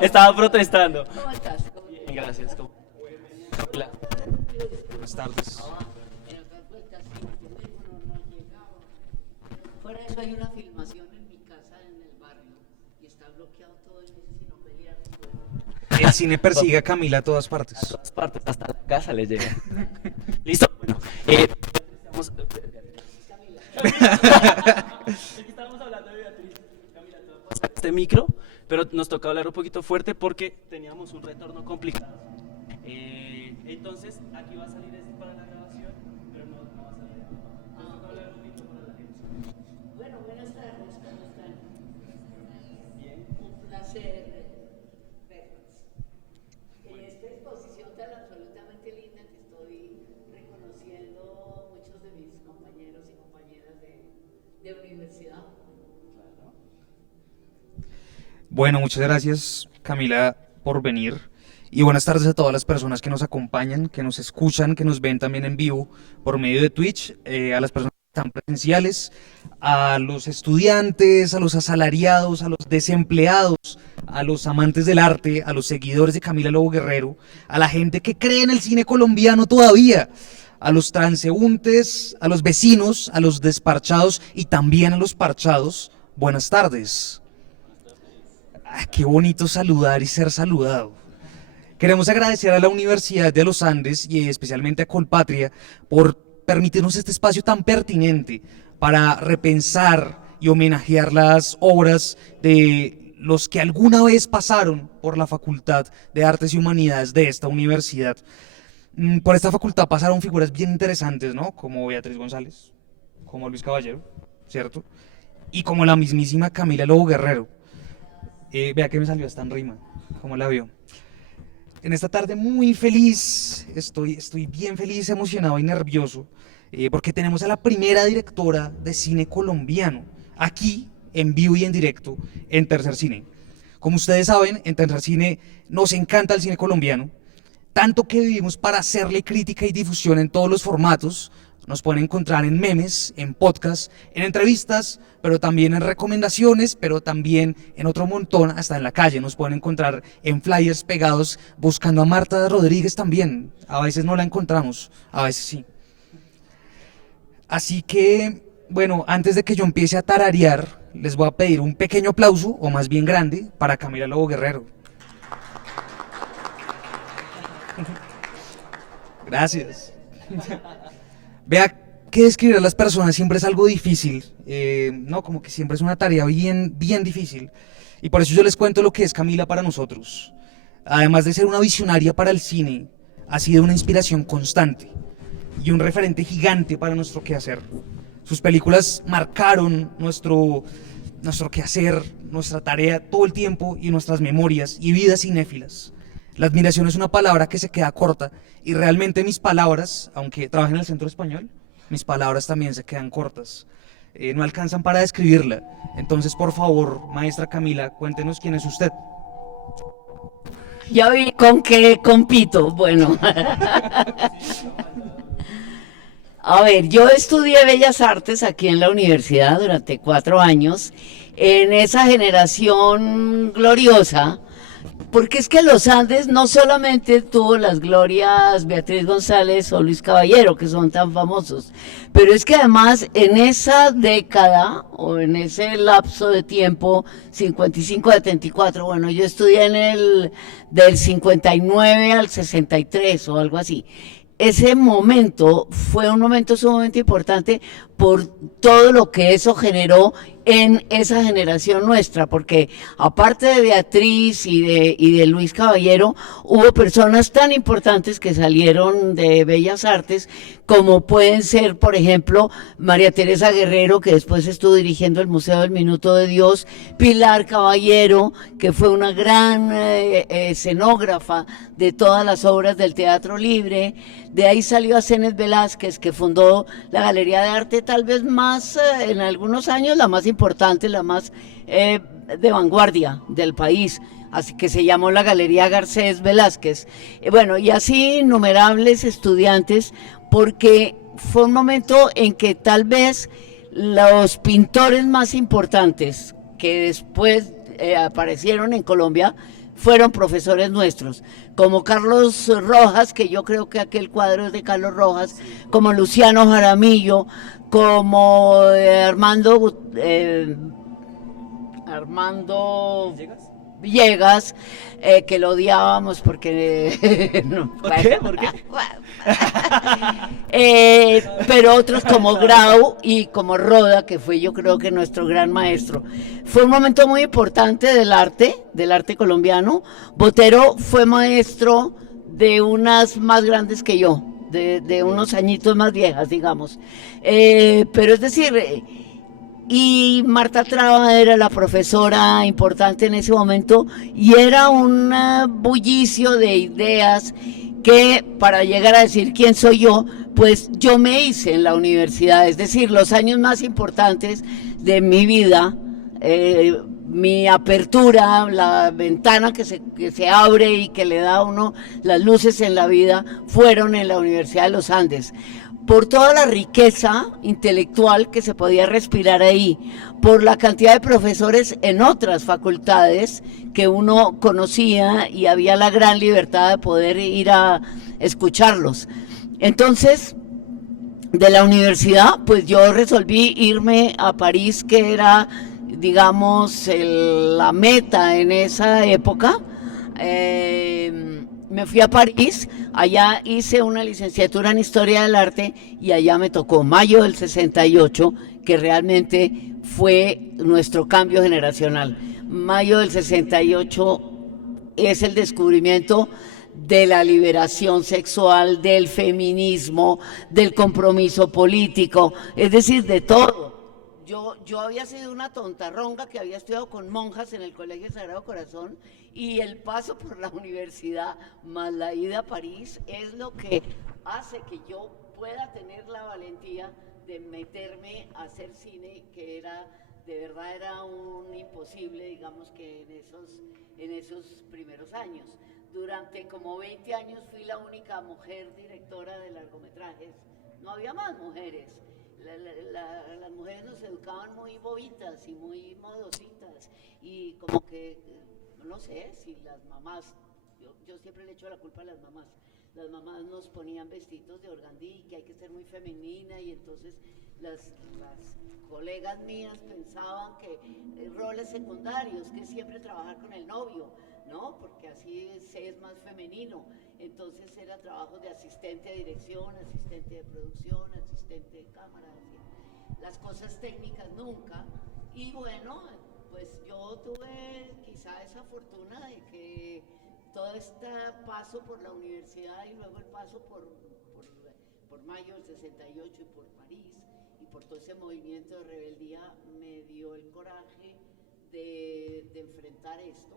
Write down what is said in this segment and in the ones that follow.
Estaba protestando. ¿Cómo estás? Bien, gracias. Hola. Buenas tardes. Fuera de eso hay una filmación en mi casa en el barrio y está bloqueado todo y no sé si no pelear. El cine persigue a Camila a todas partes. A todas partes, hasta la casa le llega. ¿Listo? Bueno, estamos... Estábamos hablando de Beatriz. Camila, te voy a pasar este micro, pero nos toca hablar un poquito fuerte porque teníamos un retorno complicado. Entonces, aquí va a salir esto para la grabación, pero no va a salir. Nos toca hablar un poquito para la gente. Bueno, buenas tardes, ¿cómo están? Bien. Un placer verlos. En esta exposición tan absolutamente linda que estoy reconociendo muchos de mis compañeros y compañeras de universidad. Bueno, muchas gracias, Camila, por venir. Y buenas tardes a todas las personas que nos acompañan, que nos escuchan, que nos ven también en vivo por medio de Twitch, a las personas que están presenciales, a los estudiantes, a los asalariados, a los desempleados, a los amantes del arte, a los seguidores de Camila Lobo Guerrero, a la gente que cree en el cine colombiano todavía, a los transeúntes, a los vecinos, a los desparchados y también a los parchados. Buenas tardes. Qué bonito saludar y ser saludado. Queremos agradecer a la Universidad de los Andes y especialmente a Colpatria por permitirnos este espacio tan pertinente para repensar y homenajear las obras de los que alguna vez pasaron por la Facultad de Artes y Humanidades de esta universidad. Por esta facultad pasaron figuras bien interesantes, ¿no? Como Beatriz González, como Luis Caballero, ¿cierto? Y como la mismísima Camila Lobo Guerrero. Vea que me salió esta en rima, ¿cómo la vio? En esta tarde muy feliz, estoy bien feliz, emocionado y nervioso, porque tenemos a la primera directora de cine colombiano, aquí, en vivo y en directo, en Tercer Cine. Como ustedes saben, en Tercer Cine nos encanta el cine colombiano, tanto que vivimos para hacerle crítica y difusión en todos los formatos. Nos pueden encontrar en memes, en podcasts, en entrevistas, pero también en recomendaciones, pero también en otro montón, hasta en la calle. Nos pueden encontrar en flyers pegados buscando a Marta Rodríguez también. A veces no la encontramos, a veces sí. Así que, bueno, antes de que yo empiece a tararear, les voy a pedir un pequeño aplauso, o más bien grande, para Camila Lobo Guerrero. Gracias. Vea que describir a las personas siempre es algo difícil, no, como que siempre es una tarea bien difícil. Y por eso yo les cuento lo que es Camila para nosotros. Además de ser una visionaria para el cine, ha sido una inspiración constante y un referente gigante para nuestro quehacer. Sus películas marcaron nuestro quehacer, nuestra tarea todo el tiempo y nuestras memorias y vidas cinéfilas. La admiración es una palabra que se queda corta y realmente mis palabras, aunque trabaje en el Centro Español, mis palabras también se quedan cortas. No alcanzan para describirla. Entonces, por favor, maestra Camila, cuéntenos quién es usted. Ya vi con qué compito. Bueno, a ver, yo estudié Bellas Artes aquí en la universidad durante 4 años, en esa generación gloriosa, porque es que los Andes no solamente tuvo las glorias Beatriz González o Luis Caballero, que son tan famosos, pero es que además en esa década o en ese lapso de tiempo, 55-74, bueno, yo estudié del 59 al 63 o algo así. Ese momento fue un momento sumamente importante por todo lo que eso generó en esa generación nuestra, porque aparte de Beatriz y de Luis Caballero, hubo personas tan importantes que salieron de Bellas Artes, como pueden ser, por ejemplo, María Teresa Guerrero, que después estuvo dirigiendo el Museo del Minuto de Dios, Pilar Caballero, que fue una gran escenógrafa de todas las obras del Teatro Libre. De ahí salió Asenes Velázquez, que fundó la Galería de Arte, tal vez más, en algunos años, la más importante, la más de vanguardia del país, así que se llamó la Galería Garcés Velázquez. Bueno, y así innumerables estudiantes, porque fue un momento en que tal vez los pintores más importantes que después aparecieron en Colombia fueron profesores nuestros, como Carlos Rojas, que yo creo que aquel cuadro es de Carlos Rojas, como Luciano Jaramillo, como Armando ¿Llegas? Villegas, que lo odiábamos porque... no, ¿Por qué? ¿Por qué? Pero otros como Grau y como Roda, que fue yo creo que nuestro gran maestro. Fue un momento muy importante del arte colombiano. Botero fue maestro de unas más grandes que yo, de unos añitos más viejas, digamos. Pero es decir... Y Marta Traba era la profesora importante en ese momento y era un bullicio de ideas que para llegar a decir quién soy yo, pues yo me hice en la universidad, es decir, los años más importantes de mi vida, mi apertura, la ventana que se abre y que le da a uno las luces en la vida, fueron en la Universidad de los Andes. Por toda la riqueza intelectual que se podía respirar ahí, por la cantidad de profesores en otras facultades que uno conocía y había la gran libertad de poder ir a escucharlos. Entonces, de la universidad, pues yo resolví irme a París, que era, digamos, la meta en esa época. Me fui a París, allá hice una licenciatura en Historia del Arte y allá me tocó mayo del 68, que realmente fue nuestro cambio generacional. Mayo del 68 es el descubrimiento de la liberación sexual, del feminismo, del compromiso político, es decir, de todo. Yo había sido una tontarronga que había estudiado con monjas en el Colegio Sagrado Corazón y el paso por la universidad más la ida a París es lo que hace que yo pueda tener la valentía de meterme a hacer cine, que de verdad era un imposible, digamos que en esos primeros años. Durante como 20 años fui la única mujer directora de largometrajes, no había más mujeres. Las mujeres nos educaban muy bobitas y muy modositas y como que, no sé, si las mamás, yo siempre le echo la culpa a las mamás nos ponían vestidos de organdí, que hay que ser muy femenina y entonces las colegas mías pensaban que roles secundarios, que siempre trabajar con el novio, ¿no? Porque así se es más femenino. Entonces era trabajo de asistente de dirección, asistente de producción, asistente de cámara, las cosas técnicas nunca. Y bueno, pues yo tuve quizá esa fortuna de que todo este paso por la universidad y luego el paso por mayo del 68 y por París y por todo ese movimiento de rebeldía me dio el coraje de enfrentar esto.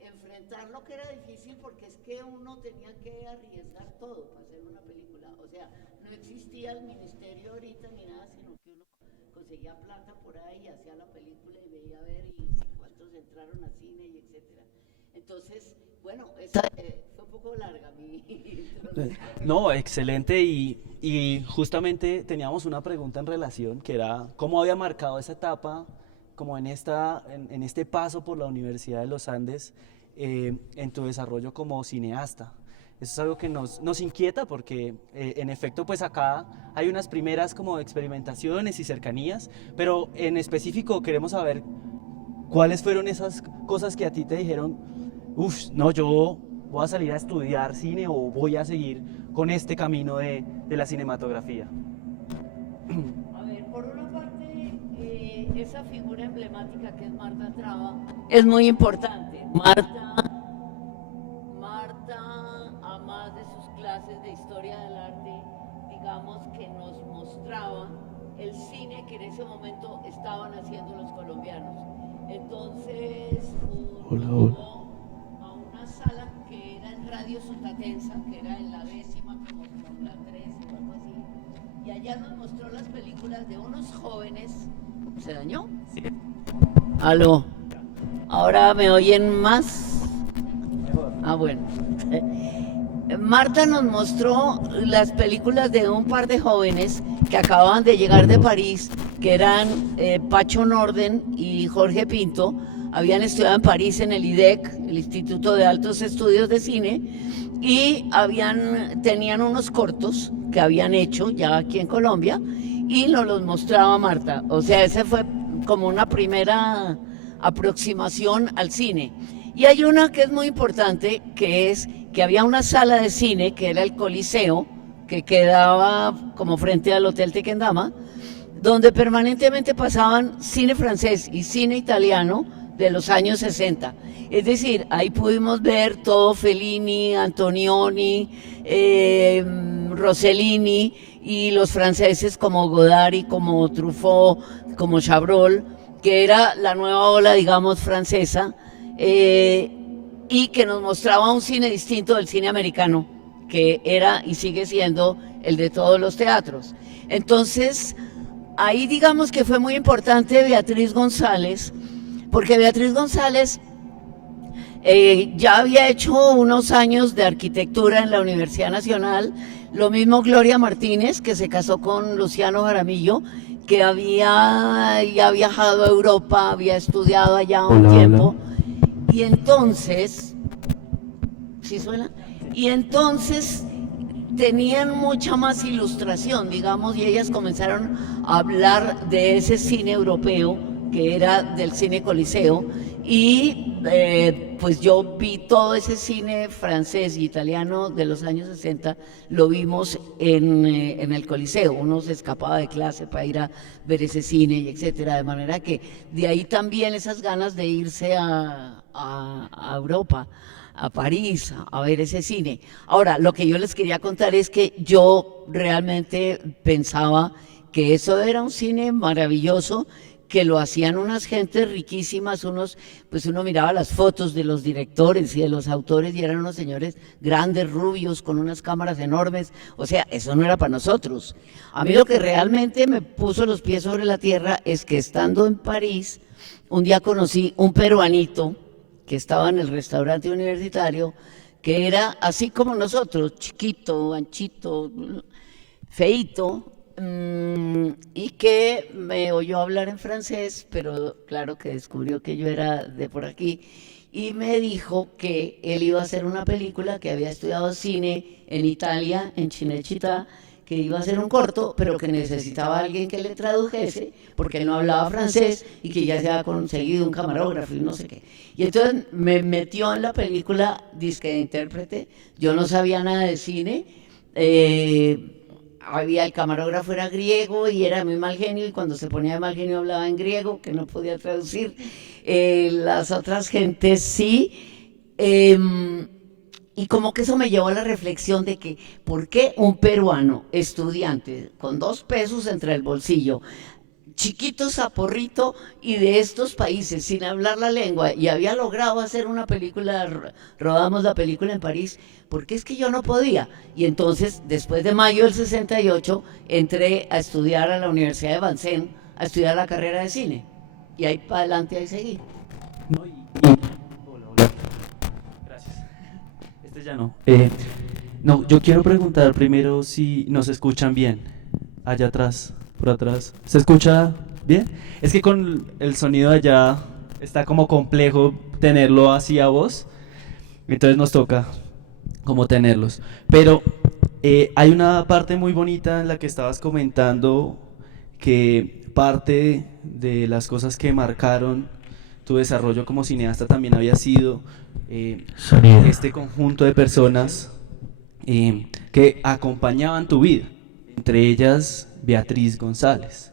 Enfrentar lo que era difícil porque es que uno tenía que arriesgar todo para hacer una película. O sea, no existía el ministerio ahorita ni nada, sino que uno conseguía plata por ahí, hacía la película y veía a ver y cuántos entraron a cine y etcétera. Entonces, bueno, esa fue un poco larga mi introducción. No, excelente y justamente teníamos una pregunta en relación que era ¿cómo había marcado esa etapa como en este paso por la Universidad de los Andes en tu desarrollo como cineasta? Eso es algo que nos inquieta porque en efecto pues acá hay unas primeras como experimentaciones y cercanías, pero en específico queremos saber cuáles fueron esas cosas que a ti te dijeron, no, yo voy a salir a estudiar cine o voy a seguir con este camino de la cinematografía. A ver, por una parte, esa figura emblemática que es Marta Traba es muy importante. Marta, a más de sus clases de historia del arte, digamos que nos mostraba el cine que en ese momento estaban haciendo los colombianos. Entonces, llegó a una sala que era en Radio Sotatensa, que era en la 10ª, como la 13 o algo así, y allá nos mostró las películas de unos jóvenes. ¿Se dañó? Sí. Aló. ¿Ahora me oyen más? Ah, bueno. Marta nos mostró las películas de un par de jóvenes que acababan de llegar de París, que eran Pacho Norden y Jorge Pinto, habían estudiado en París en el IDEC, el Instituto de Altos Estudios de Cine, y tenían unos cortos que habían hecho ya aquí en Colombia y nos los mostraba Marta. O sea, ese fue como una primera aproximación al cine. Y hay una que es muy importante, que es que había una sala de cine que era el Coliseo, que quedaba como frente al Hotel Tequendama, donde permanentemente pasaban cine francés y cine italiano de los años 60. Es decir, ahí pudimos ver todo Fellini, Antonioni, Rossellini y los franceses como Godard y como Truffaut, como Chabrol, que era la nueva ola, digamos, francesa, y que nos mostraba un cine distinto del cine americano, que era y sigue siendo el de todos los teatros. Entonces, ahí digamos que fue muy importante Beatriz González, porque Beatriz González ya había hecho unos años de arquitectura en la Universidad Nacional, lo mismo Gloria Martínez, que se casó con Luciano Jaramillo, que había ya viajado a Europa, había estudiado allá un tiempo, y entonces, ¿sí suena? Y entonces tenían mucha más ilustración, digamos, y ellas comenzaron a hablar de ese cine europeo, que era del cine Coliseo, y pues yo vi todo ese cine francés y italiano de los años 60, lo vimos en el Coliseo. Uno se escapaba de clase para ir a ver ese cine y etcétera, de manera que de ahí también esas ganas de irse a Europa, a París, a ver ese cine. Ahora, lo que yo les quería contar es que yo realmente pensaba que eso era un cine maravilloso, que lo hacían unas gentes riquísimas, pues uno miraba las fotos de los directores y de los autores y eran unos señores grandes, rubios, con unas cámaras enormes. O sea, eso no era para nosotros. A mí lo que realmente me puso los pies sobre la tierra es que estando en París, un día conocí un peruanito que estaba en el restaurante universitario, que era así como nosotros, chiquito, anchito, feíto, y que me oyó hablar en francés, pero claro que descubrió que yo era de por aquí, y me dijo que él iba a hacer una película, que había estudiado cine en Italia, en Cinecittà, que iba a hacer un corto, pero que necesitaba a alguien que le tradujese, porque él no hablaba francés y que ya se había conseguido un camarógrafo y no sé qué. Y entonces me metió en la película disque de intérprete. Yo no sabía nada de cine, el camarógrafo era griego y era muy mal genio, y cuando se ponía de mal genio hablaba en griego, que no podía traducir. Las otras gentes sí. Y como que eso me llevó a la reflexión de que, ¿por qué un peruano estudiante con 2 pesos entre el bolsillo, chiquito, zaporrito, y de estos países, sin hablar la lengua, y había logrado hacer una película, rodamos la película en París, porque es que yo no podía? Y entonces, después de mayo del 68, entré a estudiar a la Universidad de Vincennes, a estudiar la carrera de cine, y ahí para adelante, ahí seguí. No, hola, hola. Gracias. Este ya no. No, yo quiero preguntar primero si nos escuchan bien. Allá atrás, por atrás. ¿Se escucha bien? Es que con el sonido de allá está como complejo tenerlo así a voz. Entonces nos toca como tenerlos. Pero hay una parte muy bonita en la que estabas comentando, que parte de las cosas que marcaron tu desarrollo como cineasta también había sido este conjunto de personas que acompañaban tu vida, entre ellas Beatriz González.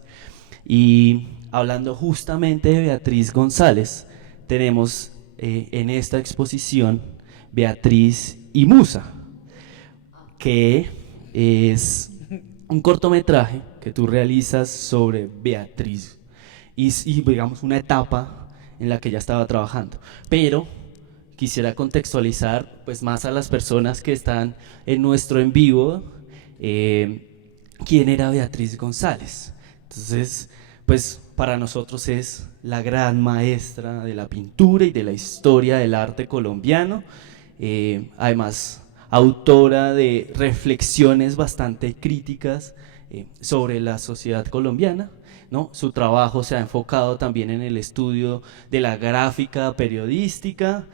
Y hablando justamente de Beatriz González, tenemos en esta exposición Beatriz y Musa, que es un cortometraje que tú realizas sobre Beatriz y digamos una etapa en la que ella estaba trabajando. Pero quisiera contextualizar pues más a las personas que están en nuestro en vivo, quién era Beatriz González. Entonces, pues para nosotros es la gran maestra de la pintura y de la historia del arte colombiano, además autora de reflexiones bastante críticas sobre la sociedad colombiana. ¿no? Su trabajo se ha enfocado también en el estudio de la gráfica periodística,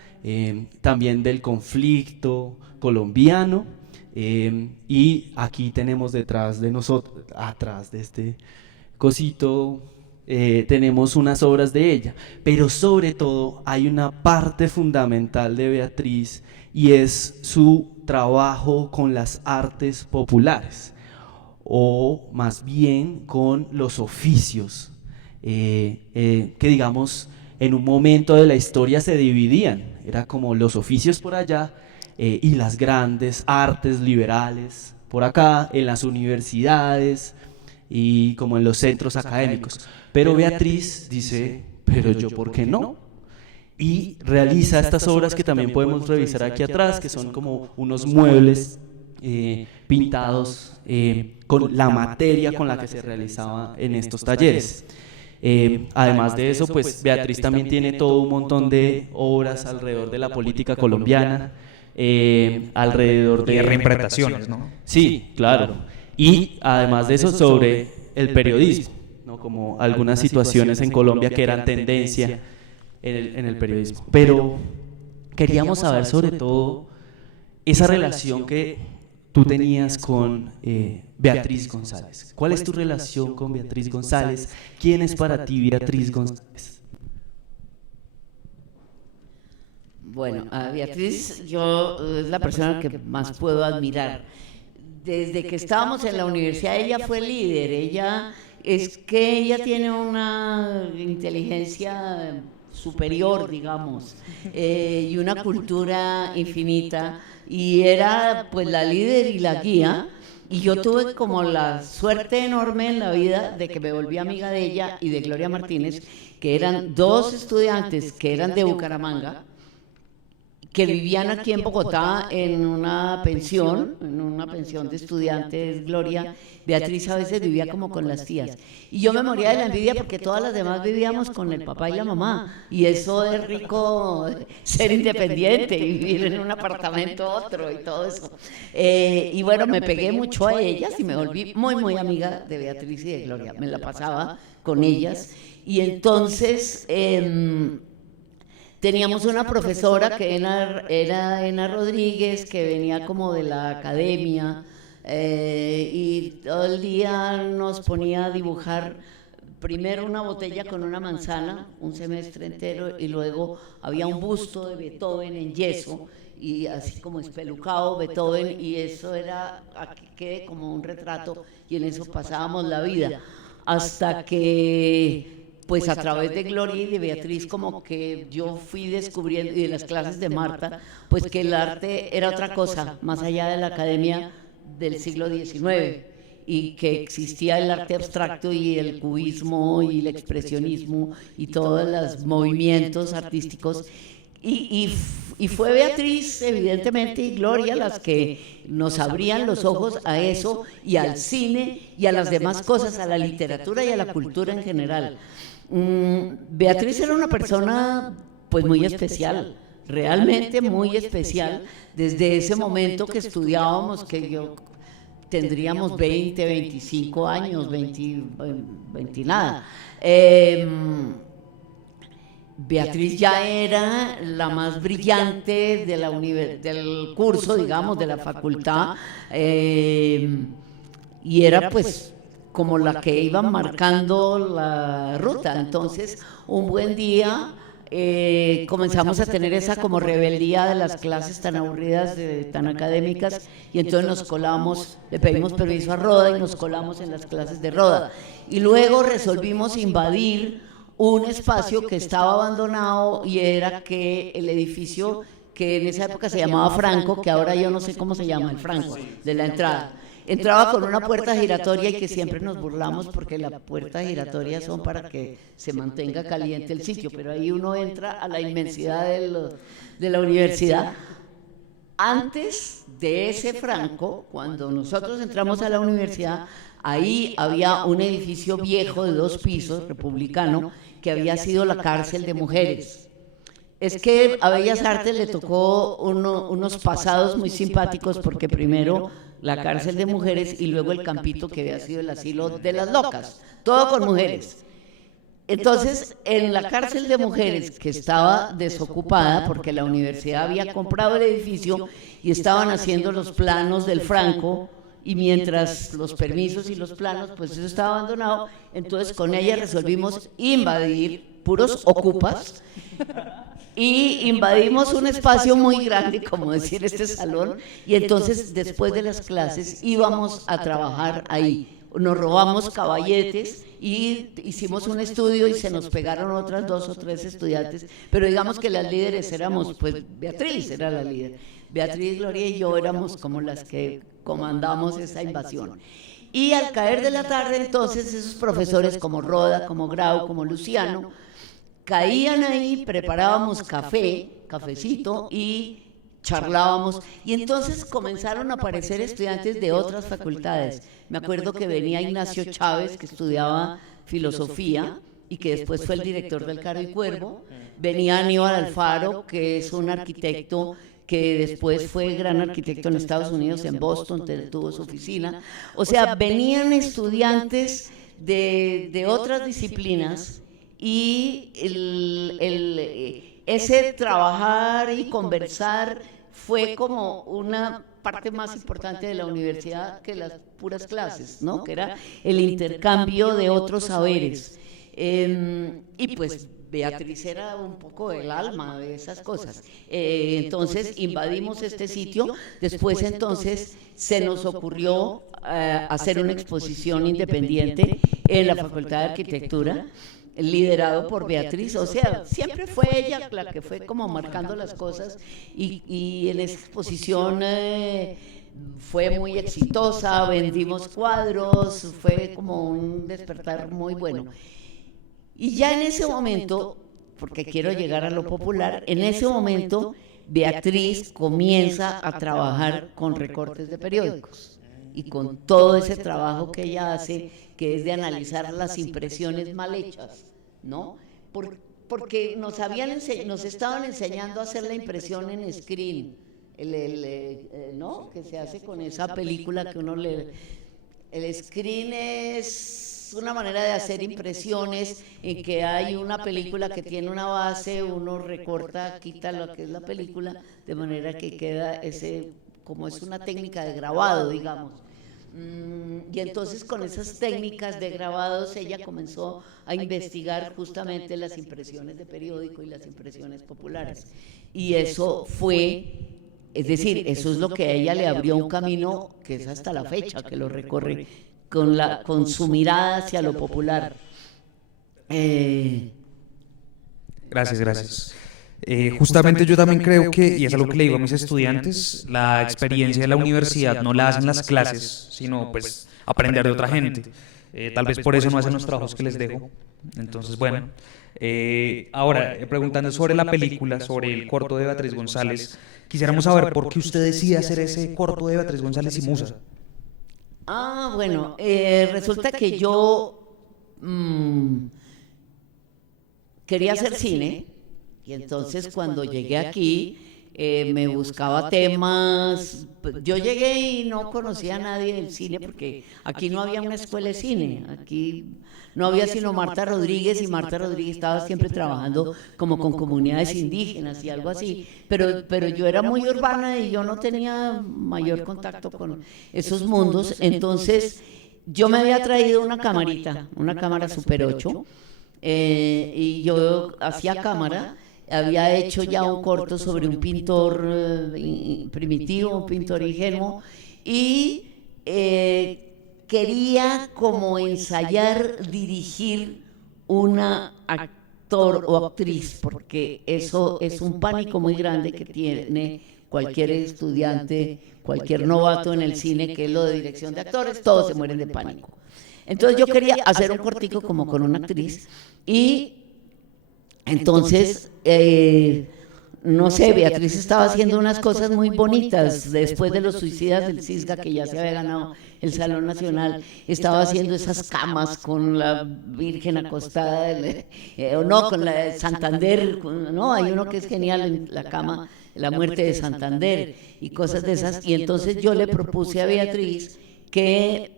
también del conflicto colombiano, y aquí tenemos detrás de nosotros, atrás de este cosito, tenemos unas obras de ella, pero sobre todo hay una parte fundamental de Beatriz y es su trabajo con las artes populares, o más bien con los oficios, que digamos en un momento de la historia se dividían, era como los oficios por allá y las grandes artes liberales por acá, en las universidades y como en los centros académicos. Pero Beatriz dice, pero yo ¿por qué no? Y realiza estas obras que también podemos revisar aquí atrás, que son como unos muebles pintados con la materia con la que se realizaba en estos talleres. Además de eso, pues Beatriz también tiene todo un montón de obras alrededor de la política colombiana, alrededor de reinterpretaciones, ¿no? Sí, claro. Y además de eso, sobre el periodismo, ¿no? Como algunas situaciones en Colombia que eran tendencia en el periodismo. Pero queríamos saber sobre todo esa relación que tú tenías con Beatriz González. ¿Cuál es tu relación con Beatriz González? ¿Quién es para ti Beatriz González? Bueno, a Beatriz yo es la persona que más puedo admirar. Desde que estábamos en la universidad ella fue líder, ella tiene una inteligencia superior, digamos, y una cultura infinita, y era pues la líder y la guía, y yo tuve como la suerte enorme en la vida de que me volví amiga de ella y de Gloria Martínez, que eran dos estudiantes que eran de Bucaramanga, que vivían aquí en Bogotá en una pensión de estudiantes. Gloria, Beatriz a veces vivía como con las tías, y yo me moría de la envidia porque todas las demás vivíamos con el papá y la mamá, y eso es rico, ser independiente y vivir en un apartamento otro y todo eso, y bueno, me pegué mucho a ellas y me volví muy muy amiga de Beatriz y de Gloria, me la pasaba con ellas, y entonces teníamos una profesora que era Ena Rodríguez, que venía como de la academia, y todo el día nos ponía a dibujar primero una botella con una manzana, un semestre entero, y luego había un busto de Beethoven en yeso, y así como espelucado Beethoven, y eso era, aquí quedé como un retrato, y en eso pasábamos la vida, hasta que pues a través de Gloria y de Beatriz como que yo fui descubriendo, y de las clases de Marta, pues que el arte era otra cosa, más allá de la academia del siglo XIX, y que existía el arte abstracto y el cubismo y el expresionismo y todos los movimientos artísticos, y fue Beatriz evidentemente y Gloria las que nos abrían los ojos a eso y al cine y a las demás cosas, a la literatura y a la cultura en general. Beatriz era una persona pues muy especial, realmente muy especial, desde ese momento que estudiábamos, que yo tendríamos 20, 25 años, 20 nada. Beatriz ya era la más brillante del curso, digamos, de la facultad, y era pues como la que iba marcando la ruta. Entonces, un buen día comenzamos a tener esa como rebeldía de las clases tan aburridas, tan académicas, y entonces nos colamos, le pedimos permiso a Roda y nos colamos en las clases de Roda. Y luego resolvimos invadir un espacio que estaba abandonado, y era que el edificio que en esa época se llamaba Franco, que ahora yo no sé cómo se llama, el Franco, de la entrada. Entraba con una puerta giratoria, y que siempre nos burlamos porque las puertas giratorias son para que se mantenga caliente el sitio, pero ahí uno entra a la inmensidad de la universidad. Antes de ese Franco, cuando nosotros entramos a la universidad, ahí había un edificio viejo de 2 pisos, republicano, que había sido la cárcel de mujeres. Es que a Bellas Artes le tocó unos pasados muy simpáticos porque primero la cárcel de mujeres y luego el campito que había sido el asilo de las locas, todo con mujeres. Entonces, en la cárcel de mujeres, que estaba desocupada porque la universidad había comprado el edificio y estaban haciendo los planos del Franco, y mientras los permisos y los planos, pues eso estaba abandonado, entonces con ella resolvimos invadir, puros ocupas, y invadimos un espacio muy grande, como decir este salón, y entonces después de las clases íbamos a trabajar ahí. Nos robamos caballetes y hicimos un estudio y se nos pegaron otras 2 o 3 estudiantes, pero digamos que las líderes éramos, pues Beatriz era la líder, Beatriz, Gloria y yo éramos como las que comandamos esa invasión. Y al caer de la tarde, entonces, esos profesores como Roda, como Grau, como Luciano, caían ahí, preparábamos cafecito y charlábamos, y entonces comenzaron a aparecer estudiantes de otras facultades. Me acuerdo que venía Ignacio Chávez, que estudiaba filosofía y que después fue el director del Caro y Cuervo, venía Aníbal Alfaro, que es un arquitecto que después fue gran arquitecto en Estados Unidos, en Boston, tuvo su oficina. O sea, venían estudiantes de otras disciplinas y ese trabajar y conversar fue como una parte más importante de la universidad que las puras clases, ¿no? Que era el intercambio de otros saberes. Y pues Beatriz era un poco el alma de esas cosas. Entonces invadimos este sitio, después entonces se nos ocurrió hacer una exposición independiente en la Facultad de Arquitectura, liderado por Beatriz, o sea, siempre fue ella la que fue como marcando las cosas y en esa exposición fue muy exitosa, vendimos cuadros, fue como un despertar muy bueno. Y ya en ese momento, porque quiero llegar a lo popular, en ese momento Beatriz comienza a trabajar con recortes de periódicos y con todo ese trabajo que ella hace, que es de analizar las impresiones mal hechas, ¿no? Porque nos estaban enseñando a hacer la impresión en screen, ¿no? Que se hace con esa película que uno le... El screen es una manera de hacer impresiones en que hay una película que tiene una base, uno recorta, quita lo que es la película, de manera que queda ese, como es una técnica de grabado, digamos. Y entonces con esas técnicas de grabados ella comenzó a investigar justamente las impresiones de periódico y las impresiones populares. Y eso fue, es decir, eso es lo que a ella le abrió un camino que es hasta la fecha, que lo recorre con su mirada hacia lo popular. Gracias. Justamente yo también creo que, y es algo que le digo a mis estudiantes, la experiencia de la universidad no la hacen las clases, sino pues aprender de otra gente. Tal vez por eso no hacen los trabajos que les dejo. Entonces, bueno. Ahora, preguntando sobre la película, sobre el corto de Beatriz González, quisiéramos saber por qué usted decide hacer ese corto de Beatriz González y Musa. Bueno, resulta que yo quería hacer cine. Y entonces cuando llegué aquí me buscaba temas, yo llegué y no conocía a nadie del cine porque aquí no había una escuela de cine, aquí no había sino Marta Rodríguez y Marta Rodríguez estaba siempre trabajando como con comunidades indígenas y algo así, pero yo era muy urbana y yo no tenía mayor contacto con esos mundos, entonces yo me había traído una camarita, una cámara Super 8 y yo hacía cámara. Había hecho ya un corto sobre un pintor primitivo, un pintor ingenuo, y quería como ensayar dirigir una actor o actriz, porque eso es un pánico muy grande que tiene cualquier estudiante, cualquier novato en el cine, que es lo de dirección de actores, todos se mueren de pánico. Entonces yo quería hacer un cortico como con una actriz y... Entonces, no sé, Beatriz estaba haciendo unas cosas muy bonitas después de los suicidas del Cisga, que ya se había ganado el Salón Nacional. Estaba haciendo esas camas con la Virgen acostada, o no, con la de Santander, no, hay uno que es genial, en la cama, la muerte de Santander y cosas de esas. Y entonces yo le propuse a Beatriz que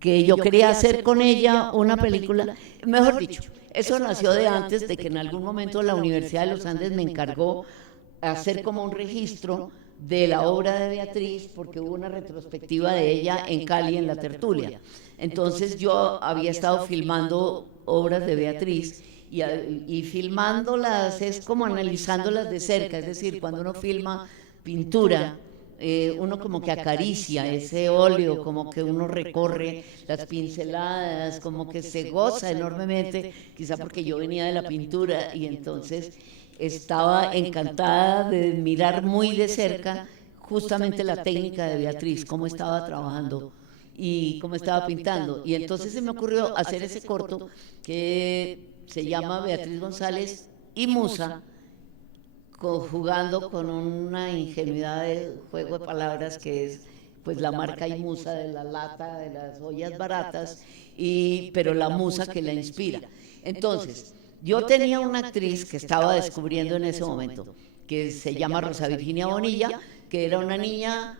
yo quería hacer con ella una película, mejor dicho, eso nació de antes de que en algún momento la Universidad de los Andes me encargó hacer como un registro de la obra de Beatriz, porque hubo una retrospectiva de ella en Cali, en la Tertulia. Entonces yo había estado filmando obras de Beatriz y filmándolas es como analizándolas de cerca, es decir, cuando uno filma pintura, uno como que acaricia ese óleo, como que uno recorre las pinceladas, como que se goza enormemente, quizá porque yo venía de la pintura y entonces estaba encantada de mirar muy de cerca justamente la técnica de Beatriz, cómo estaba trabajando y cómo estaba pintando. Y entonces se me ocurrió hacer ese corto que se llama Beatriz González y Musa, jugando con una ingenuidad de juego de palabras que es pues la marca y musa de la lata, de las ollas baratas, pero la musa que la inspira. Entonces, yo tenía una actriz que estaba descubriendo en ese momento, que se llama Rosa Virginia Bonilla, que era una niña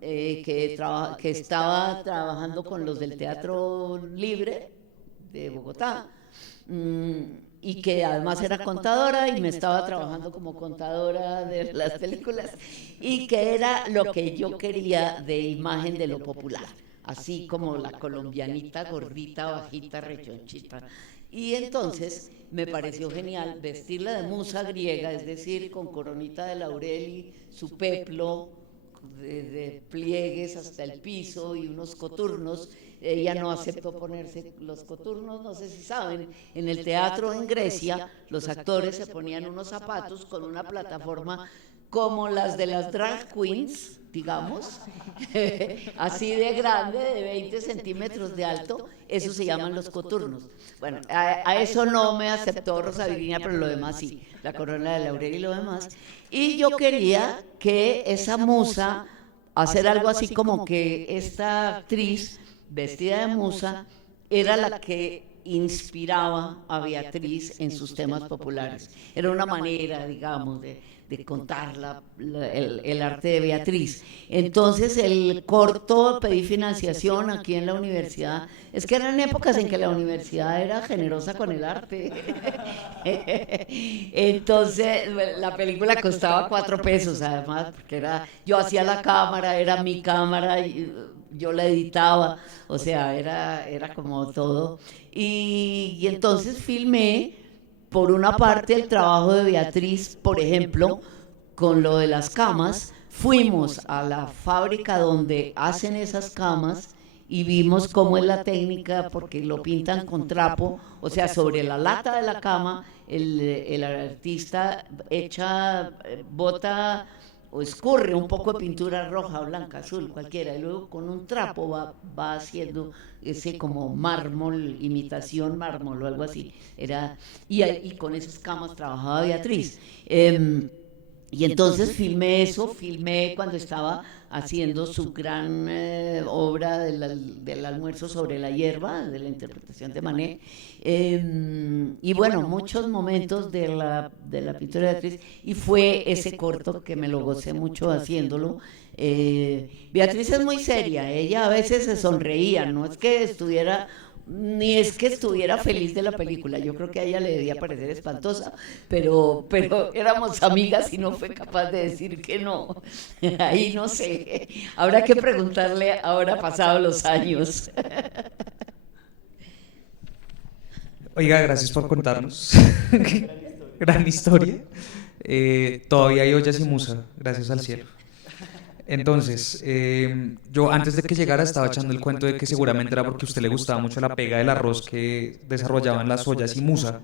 que estaba trabajando con los del Teatro Libre de Bogotá, y que además era contadora y me estaba trabajando como contadora de las películas, y que era lo que yo quería de imagen de lo popular, así como la colombianita gordita, bajita, rechonchita. Y entonces me pareció genial vestirla de musa griega, es decir, con coronita de laurel y su peplo de pliegues hasta el piso y unos coturnos. Ella no aceptó ponerse los coturnos, no sé si saben, en el teatro en Grecia los actores se ponían unos zapatos con una plataforma como las de las drag queens, digamos, así de grande, de 20 centímetros de alto, eso se llaman los coturnos. Bueno, a eso no me aceptó Rosa Virginia, pero lo demás sí, la corona de laurel y lo demás. Y yo quería que esa musa, hacer algo así como que esta actriz vestida de musa era la que inspiraba a Beatriz en sus temas populares. Era una manera, digamos, de contar el arte de Beatriz. Entonces el corto pedí financiación aquí en la universidad. Es que eran épocas en que la universidad era generosa con el arte. Entonces la película costaba 4 pesos además, porque yo hacía la cámara, era mi cámara, y yo la editaba, o sea, era como todo. Y entonces filmé, por una parte, el trabajo de Beatriz, por ejemplo, con lo de las camas. Fuimos a la fábrica donde hacen esas camas y vimos cómo es la técnica, porque lo pintan con trapo, o sea, sobre la lata de la cama, el artista bota o escurre un poco de pintura roja, blanca, azul, cualquiera, y luego con un trapo va haciendo ese como mármol, imitación mármol o algo así. Y con esas camas trabajaba Beatriz. Y entonces filmé cuando estaba haciendo su gran obra del almuerzo sobre la hierba, de la interpretación de Manet, y bueno, muchos momentos de la pintura de Beatriz, y fue ese corto que me lo gocé mucho haciéndolo. Beatriz es muy seria, ella a veces se sonreía, no es que estuviera... ni es que estuviera feliz de la película, yo creo que a ella le debía parecer espantosa, pero éramos amigas y no fue capaz de decir que no. Ahí no sé, habrá que preguntarle ahora pasados los años. Oiga, gracias por contarnos. Gran historia. Todavía hay ollas y musa, gracias al cielo. Entonces, yo antes de que llegara estaba echando el cuento de que seguramente era porque a usted le gustaba mucho la pega del arroz que desarrollaban las ollas y musa.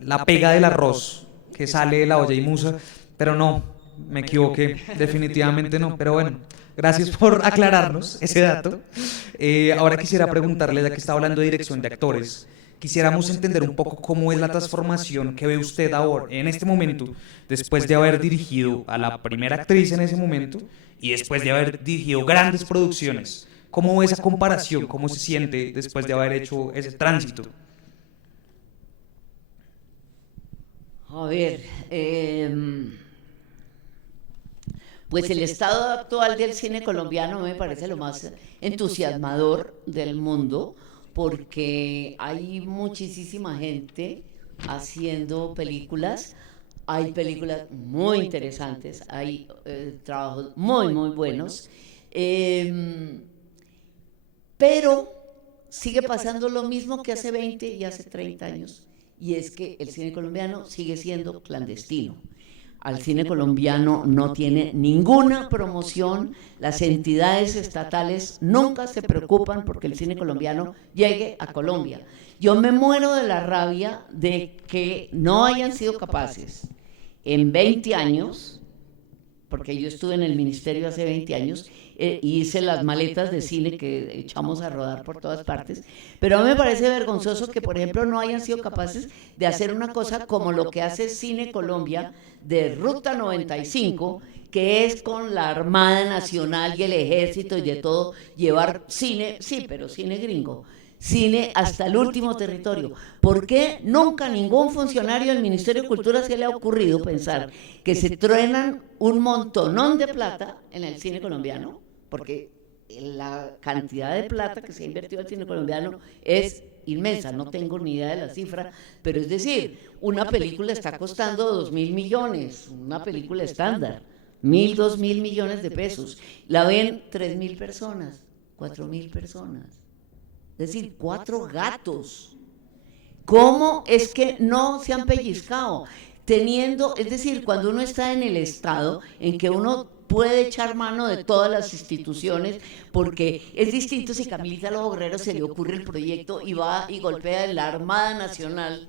La pega del arroz que sale de la olla y musa, pero no, me equivoqué, definitivamente no. Pero bueno, gracias por aclararnos ese dato. Ahora quisiera preguntarle, ya que está hablando de dirección de actores, quisiéramos entender un poco cómo es la transformación que ve usted ahora, en este momento, después de haber dirigido a la primera actriz en ese momento y después de haber dirigido grandes producciones. ¿Cómo ve esa comparación? ¿Cómo se siente después de haber hecho ese tránsito? A ver, pues el estado actual del cine colombiano me parece lo más entusiasmador del mundo, porque hay muchísima gente haciendo películas, hay películas muy interesantes, hay trabajos muy, muy buenos, pero sigue pasando lo mismo que hace 20 y hace 30 años, y es que el cine colombiano sigue siendo clandestino. Al cine colombiano no tiene ninguna promoción, las entidades estatales nunca se preocupan porque el cine colombiano llegue a Colombia. Yo me muero de la rabia de que no hayan sido capaces en 20 años, porque yo estuve en el ministerio hace 20 años, y hice las maletas de cine que echamos a rodar por todas partes, pero a mí me parece vergonzoso que, por ejemplo, no hayan sido capaces de hacer una cosa como lo que hace Cine Colombia de Ruta 95, que es con la Armada Nacional y el Ejército y de todo, llevar cine, sí, pero cine gringo, cine hasta el último territorio. ¿Por qué nunca ningún funcionario del Ministerio de Cultura se le ha ocurrido pensar que se truenan un montonón de plata en el cine colombiano? Porque la cantidad de plata que se ha invertido en el cine colombiano es inmensa, no tengo ni idea de la cifra, pero es decir, una película está costando 2.000 millones, una película estándar, 1.000, 2.000 millones de pesos, la ven 3.000 personas, 4.000 personas. Es decir, 4 gatos. ¿Cómo es que no se han pellizcado? Teniendo, es decir, cuando uno está en el estado en que uno puede echar mano de todas las instituciones, porque es distinto si Camilita Lobo Guerrero se le ocurre el proyecto y va y golpea en la Armada Nacional,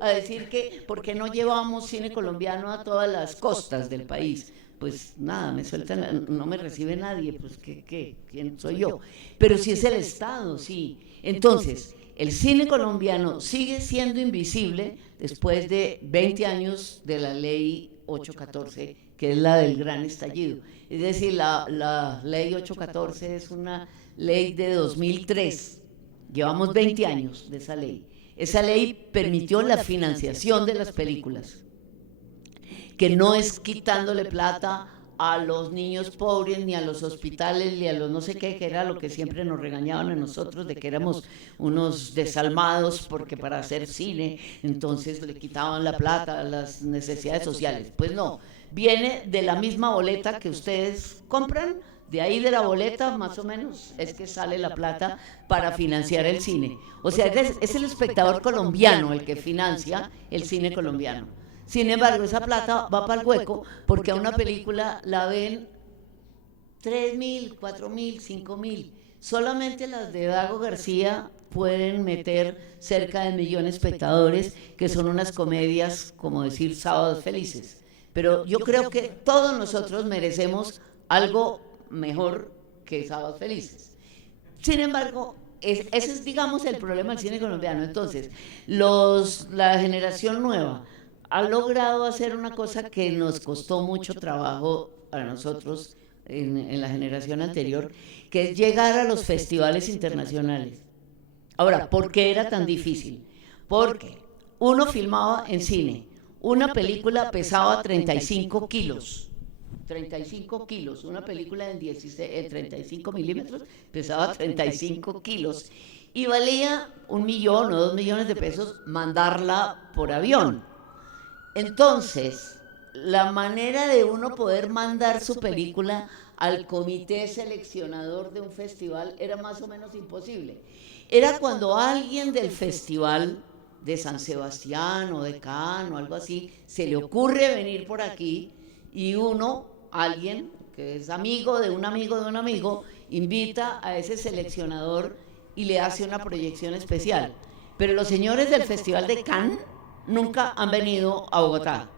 a decir que, ¿por qué no llevamos cine colombiano a todas las costas del país? Pues nada, me sueltan, no me recibe nadie, pues ¿quién soy yo? Pero si es el Estado, sí. Entonces, el cine colombiano sigue siendo invisible después de 20 años de la ley 814, que es la del gran estallido. Es decir, la ley 814 es una ley de 2003, llevamos 20 años de esa ley. Esa ley permitió la financiación de las películas, que no es quitándole plata a los niños pobres, ni a los hospitales, ni a los no sé qué, que era lo que siempre nos regañaban a nosotros, de que éramos unos desalmados, porque para hacer cine, entonces le quitaban la plata a las necesidades sociales. Pues no, viene de la misma boleta que ustedes compran, de ahí de la boleta más o menos es que sale la plata para financiar el cine. O sea, es el espectador colombiano el que financia el cine colombiano. Sin embargo, esa plata va para el hueco porque a una película la ven 3.000, 4.000, 5.000. Solamente las de Dago García pueden meter cerca de 1.000.000 de espectadores, que son unas comedias, como decir, Sábados Felices. Pero yo creo que todos nosotros merecemos algo mejor que Sábados Felices. Sin embargo, ese es, digamos, el problema del cine colombiano. Entonces, la generación nueva ha logrado hacer una cosa que nos costó mucho trabajo a nosotros en la generación anterior, que es llegar a los festivales internacionales. Ahora, ¿por qué era tan difícil? Porque uno filmaba en cine, una película pesaba 35 kilos. 35 kilos, una película en 35 milímetros pesaba 35 kilos y valía 1 millón o 2 millones de pesos mandarla por avión. Entonces, la manera de uno poder mandar su película al comité seleccionador de un festival era más o menos imposible. Era cuando alguien del festival de San Sebastián o de Cannes o algo así, se le ocurre venir por aquí y alguien que es amigo de un amigo de un amigo, invita a ese seleccionador y le hace una proyección especial. Pero los señores del Festival de Cannes nunca han venido a Bogotá,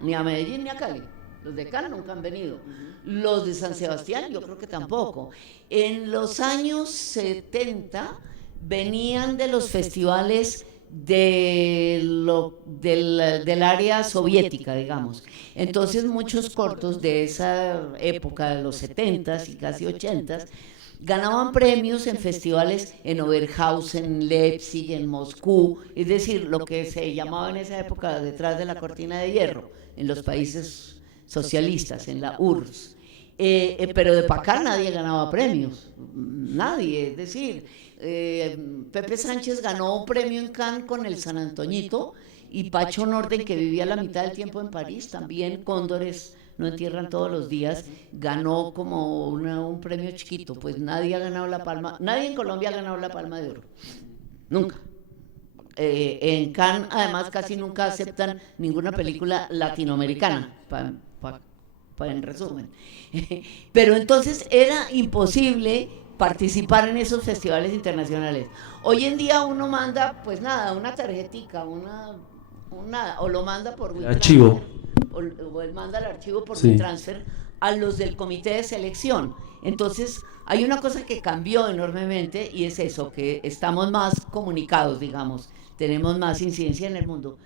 ni a Medellín ni a Cali. Los de Cannes nunca han venido. Los de San Sebastián yo creo que tampoco. En los años 70 venían de los festivales del área soviética, digamos. Entonces muchos cortos de esa época, de los 70s y casi 80s, ganaban premios en festivales en Oberhausen, en Leipzig, en Moscú, es decir, lo que se llamaba en esa época detrás de la cortina de hierro, en los países socialistas, en la URSS. Pero de para acá nadie ganaba premios, nadie, es decir, Pepe Sánchez ganó un premio en Cannes con el San Antoñito, y Pacho Norden, que vivía la mitad del tiempo en París, también Cóndores no entierran todos los días, ganó como un premio chiquito. Pues nadie ha ganado la palma, nadie en Colombia ha ganado la Palma de Oro, nunca. En Cannes además casi nunca aceptan ninguna película latinoamericana, en resumen. Pero entonces era imposible participar en esos festivales internacionales. Hoy en día uno manda, pues nada, una tarjetica, o lo manda por archivo. O él manda el archivo por Sí. WeTransfer a los del comité de selección. Entonces hay una cosa que cambió enormemente, y es eso, que estamos más comunicados, digamos, tenemos más incidencia en el mundo.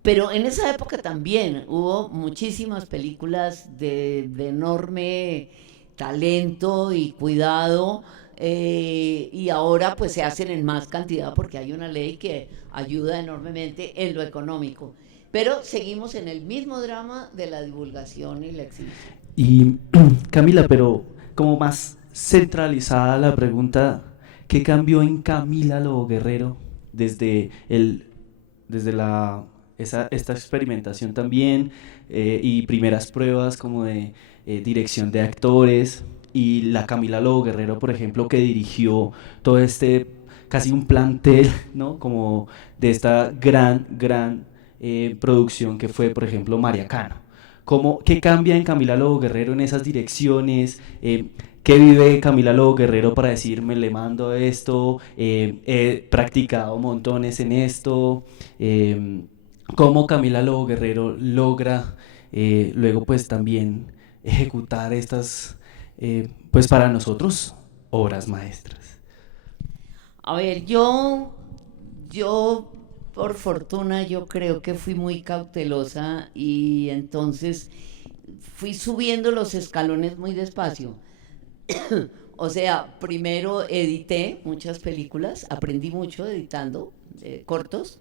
Pero en esa época también hubo muchísimas películas de enorme talento y cuidado, y ahora pues se hacen en más cantidad porque hay una ley que ayuda enormemente en lo económico. Pero seguimos en el mismo drama de la divulgación y la exhibición. Y Camila, pero como más centralizada la pregunta, ¿qué cambió en Camila Lobo Guerrero desde esta experimentación también, y primeras pruebas como de dirección de actores, y la Camila Lobo Guerrero, por ejemplo, que dirigió todo casi un plantel, ¿no? Como de esta gran producción que fue, por ejemplo, María Cano? ¿Qué cambia en Camila Lobo Guerrero en esas direcciones? ¿Qué vive Camila Lobo Guerrero para decirme, le mando esto, he practicado montones en esto? ¿Cómo Camila Lobo Guerrero logra luego pues también ejecutar estas, pues para nosotros, obras maestras? A ver, yo por fortuna yo creo que fui muy cautelosa, y entonces fui subiendo los escalones muy despacio. O sea, primero edité muchas películas, aprendí mucho editando cortos.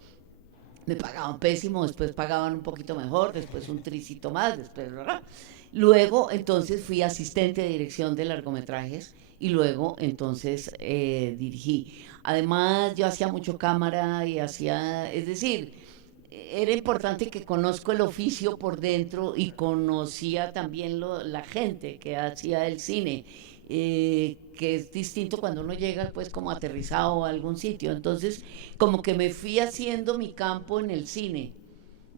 Me pagaban pésimo, después pagaban un poquito mejor, después un tricito más, después... Luego, entonces, fui asistente de dirección de largometrajes, y luego, entonces, dirigí. Además, yo hacía mucho cámara y es decir, era importante que conozco el oficio por dentro, y conocía también la gente que hacía el cine, que es distinto cuando uno llega pues como aterrizado a algún sitio. Entonces como que me fui haciendo mi campo en el cine,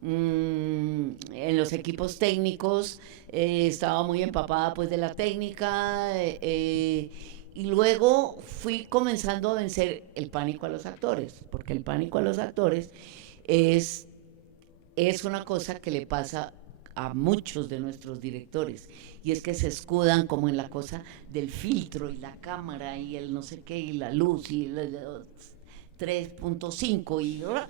en los equipos técnicos, estaba muy empapada pues de la técnica, y luego fui comenzando a vencer el pánico a los actores, porque el pánico a los actores es una cosa que le pasa a muchos de nuestros directores, y es que se escudan como en la cosa del filtro y la cámara y el no sé qué y la luz y el 3.5,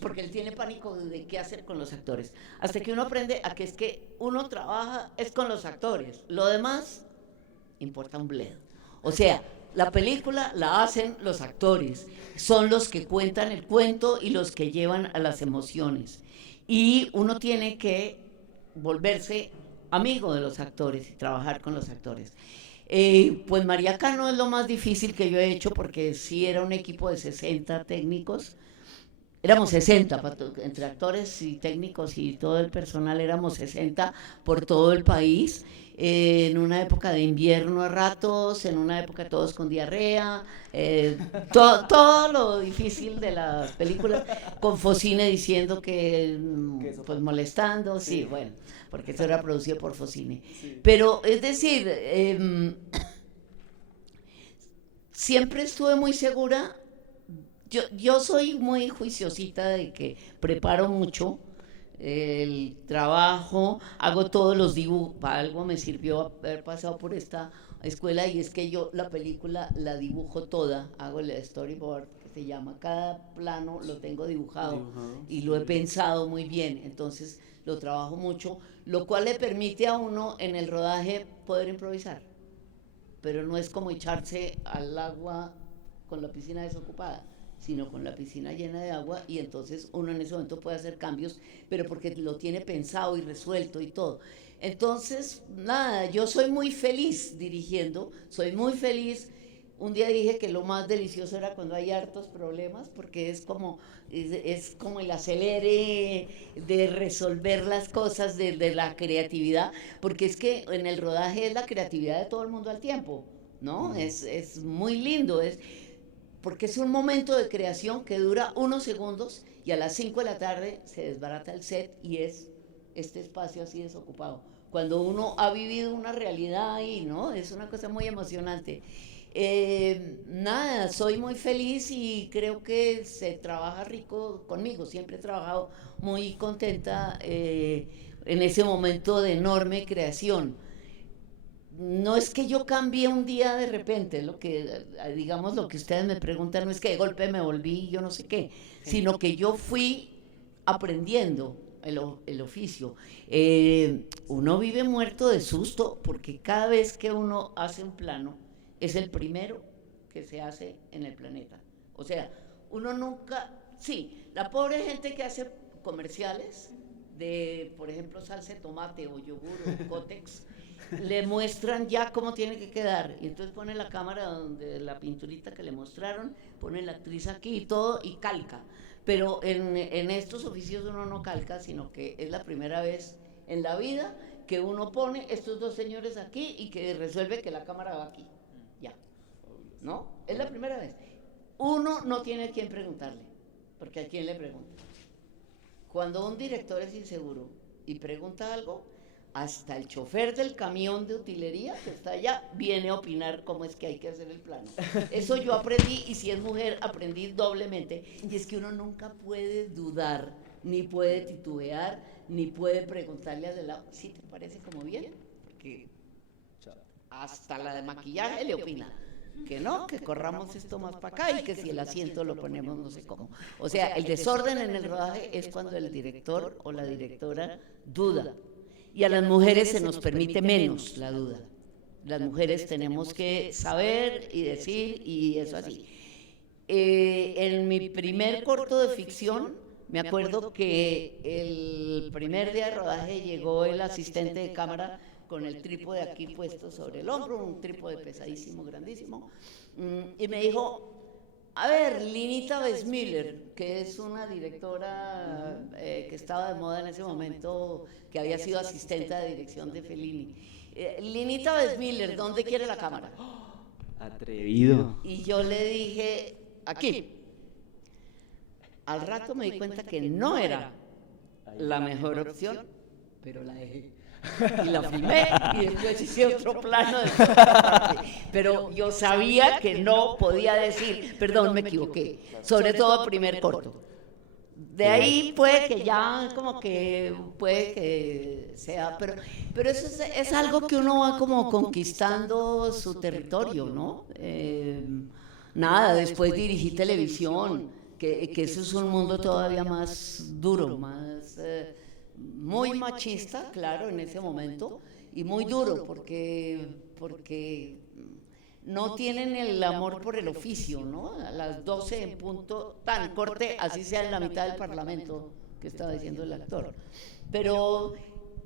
porque él tiene pánico de qué hacer con los actores, hasta que uno aprende a que es que uno trabaja es con los actores, lo demás importa un bledo. O sea, la película la hacen los actores, son los que cuentan el cuento y los que llevan a las emociones, y uno tiene que volverse amigo de los actores y trabajar con los actores. Pues María Cano es lo más difícil que yo he hecho, porque sí era un equipo de 60 técnicos, éramos 60, entre actores y técnicos y todo el personal, éramos 60 por todo el país, en una época de invierno a ratos, en una época todos con diarrea, todo lo difícil de las películas, con Focine diciendo que pues molestando, sí, bueno, porque eso era producido por Focine. Pero es decir, siempre estuve muy segura. Yo soy muy juiciosita de que preparo mucho el trabajo, hago todos los dibujos, para algo me sirvió haber pasado por esta escuela, y es que yo la película la dibujo toda, hago el storyboard, que se llama, cada plano lo tengo dibujado y lo he pensado muy bien, entonces lo trabajo mucho, lo cual le permite a uno en el rodaje poder improvisar, pero no es como echarse al agua con la piscina desocupada, sino con la piscina llena de agua, y entonces uno en ese momento puede hacer cambios, pero porque lo tiene pensado y resuelto y todo. Entonces, nada, yo soy muy feliz dirigiendo, soy muy feliz. Un día dije que lo más delicioso era cuando hay hartos problemas, porque es como el acelere de resolver las cosas, de la creatividad, porque es que en el rodaje es la creatividad de todo el mundo al tiempo, ¿no? Es muy lindo, porque es un momento de creación que dura unos segundos, y a las 5 de la tarde se desbarata el set y es este espacio así desocupado. Cuando uno ha vivido una realidad ahí, ¿no? Es una cosa muy emocionante. Nada, soy muy feliz y creo que se trabaja rico conmigo. Siempre he trabajado muy contenta en ese momento de enorme creación. No es que yo cambié un día de repente, digamos, lo que ustedes me preguntan, no es que de golpe me volví yo no sé qué, sino que yo fui aprendiendo el oficio. Uno vive muerto de susto, porque cada vez que uno hace un plano, es el primero que se hace en el planeta. O sea, uno nunca, sí, la pobre gente que hace comerciales de, por ejemplo, salsa de tomate o yogur o Cotex, le muestran ya cómo tiene que quedar, y entonces pone la cámara donde la pinturita que le mostraron, pone la actriz aquí y todo, y calca. Pero en estos oficios uno no calca, sino que es la primera vez en la vida que uno pone estos dos señores aquí y que resuelve que la cámara va aquí, ya, ¿no? Es la primera vez. Uno no tiene a quién preguntarle, porque ¿a quién le pregunta? Cuando un director es inseguro y pregunta algo, hasta el chofer del camión de utilería que está allá viene a opinar cómo es que hay que hacer el plano. Eso yo aprendí, y si es mujer aprendí doblemente, y es que uno nunca puede dudar, ni puede titubear, ni puede preguntarle al de lado, ¿sí te parece como bien? Porque hasta la de maquillaje le opina que no, que corramos esto más para acá, y que si el asiento lo ponemos no sé cómo. O sea, el desorden en el rodaje es cuando el director o la directora duda. Y a las mujeres se nos permite menos la duda. Las mujeres tenemos que saber y decir, y eso así. En mi primer corto de ficción, me acuerdo que el primer día de rodaje llegó el asistente de cámara con el trípode aquí puesto sobre el hombro, un trípode pesadísimo, grandísimo, y me dijo: a ver, Linita Westmüller, que es una directora que estaba de moda en ese momento, que había sido asistente de dirección de Fellini. Linita Westmüller, ¿dónde quiere la cámara? Atrevido. Y yo le dije, aquí. Al rato me di cuenta que no era la mejor opción, pero la dejé. Y la filmé, y después hice otro plano de otra parte. Pero yo sabía que no podía decir, perdón, me equivoqué, sobre todo primer corto. De ahí puede que ya como que puede que sea, pero eso es algo que uno va como conquistando su territorio, ¿no? Nada, después dirigí televisión, que eso es un mundo todavía más duro, más muy machista, claro, en ese momento, y muy duro, porque no tienen el amor por el oficio, ¿no? A las 12 en punto, tan corte, así sea en la mitad del Parlamento, que estaba diciendo el actor. Pero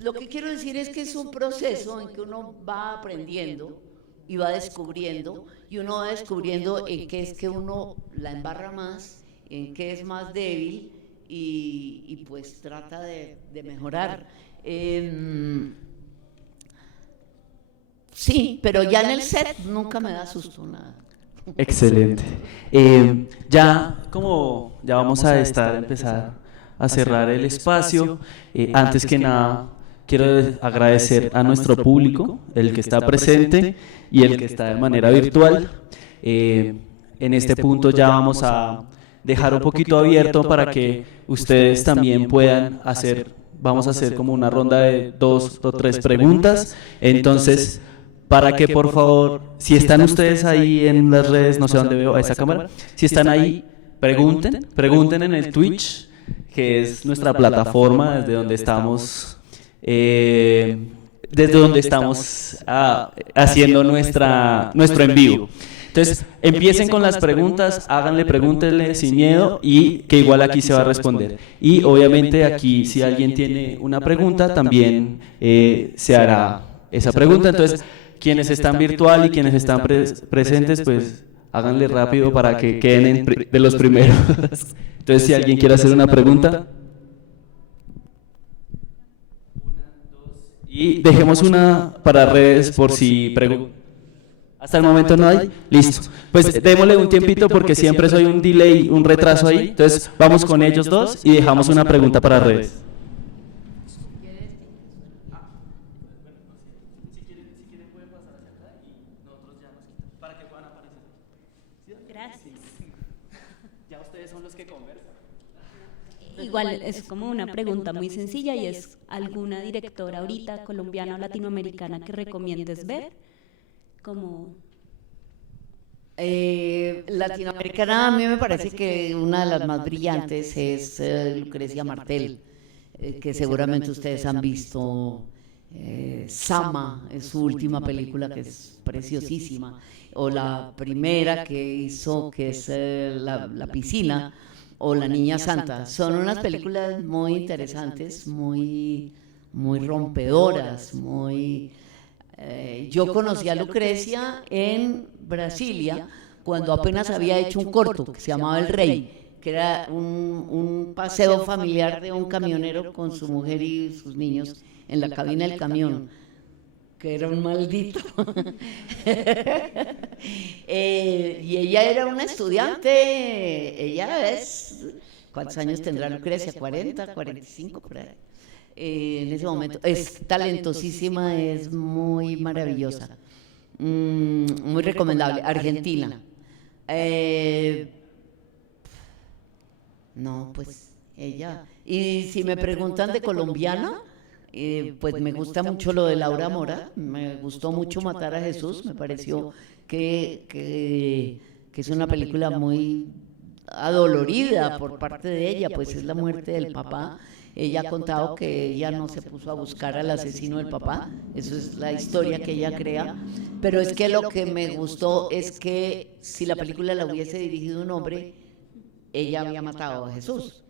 lo que quiero decir es que es un proceso en que uno va aprendiendo y va descubriendo, y uno va descubriendo en qué es que uno la embarra más, en qué es más débil, y pues trata de mejorar. Sí, pero ya en el set nunca me da susto nada. Excelente. Ya vamos a empezar a cerrar el espacio. Antes que nada, quiero agradecer a nuestro público, el que está presente y el que está de manera virtual. En este punto ya vamos a dejar un poquito abierto para que ustedes también puedan vamos a hacer como una ronda de 2 o 3 preguntas. Entonces, para que por favor, si están ustedes ahí en las redes, no sé dónde veo a esa cámara, si están ahí, pregunten en el Twitch, que es nuestra plataforma desde donde estamos, haciendo nuestro en vivo. Entonces, empiecen con las preguntas, pregúntenle sin miedo y que igual aquí se va a responder. Y obviamente aquí, si alguien tiene una pregunta, también se hará esa pregunta. Entonces, quienes están virtual y quienes están presentes, pues háganle rápido para que queden de los primeros. Entonces, si alguien quiere hacer una pregunta. Y dejemos una para redes por si preguntan. Hasta el momento no hay. Listo. Pues démosle un tiempito porque siempre soy un delay, un retraso ahí. Entonces vamos con ellos dos y dejamos una pregunta para redes. Gracias. Ya ustedes son los que conversan. Igual es como una pregunta muy sencilla y es ¿alguna directora ahorita colombiana o latinoamericana que recomiendes ver? Como latinoamericana, a mí me parece que una de las más brillantes es Lucrecia Martel, que seguramente ustedes han visto. Sama es su última película, que es preciosísima, o la primera que hizo, que es la piscina, o La Niña Santa. Son unas películas muy interesantes, muy rompedoras, yo conocí a Lucrecia en Brasilia cuando apenas había hecho un corto que se llamaba El Rey, que era un paseo familiar de un camionero con su mujer y sus niños en la cabina del camión, que era un maldito. Y ella era una estudiante, ¿cuántos años tendrá Lucrecia? 40, 45, por ahí. En ese momento es talentosísima, es muy maravillosa, muy recomendable. Argentina. No, pues ella. Y si me preguntan de colombiana, pues me gusta mucho lo de Laura Mora, me gustó mucho Matar a Jesús, me pareció que es una película muy adolorida por parte de ella, pues es la muerte del papá. Ella ha contado que ella no se puso a buscar al asesino del papá, eso es la historia que ella crea, pero es que lo que me gustó es que si la película la hubiese dirigido un hombre, ella había matado a Jesús.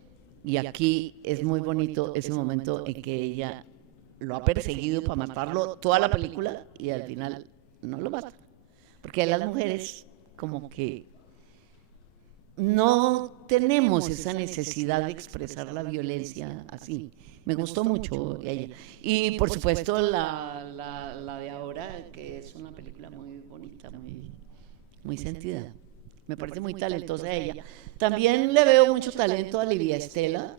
Y aquí es muy bonito ese momento en que ella lo ha perseguido para matarlo toda la película y al final no lo mata. Porque las mujeres como que no tenemos esa necesidad de expresar la violencia así. Me gustó mucho ella. Y por supuesto la de ahora, que es una película muy bonita, muy sentida. Me parece muy talentosa ella. También le veo mucho talento a Livia Estela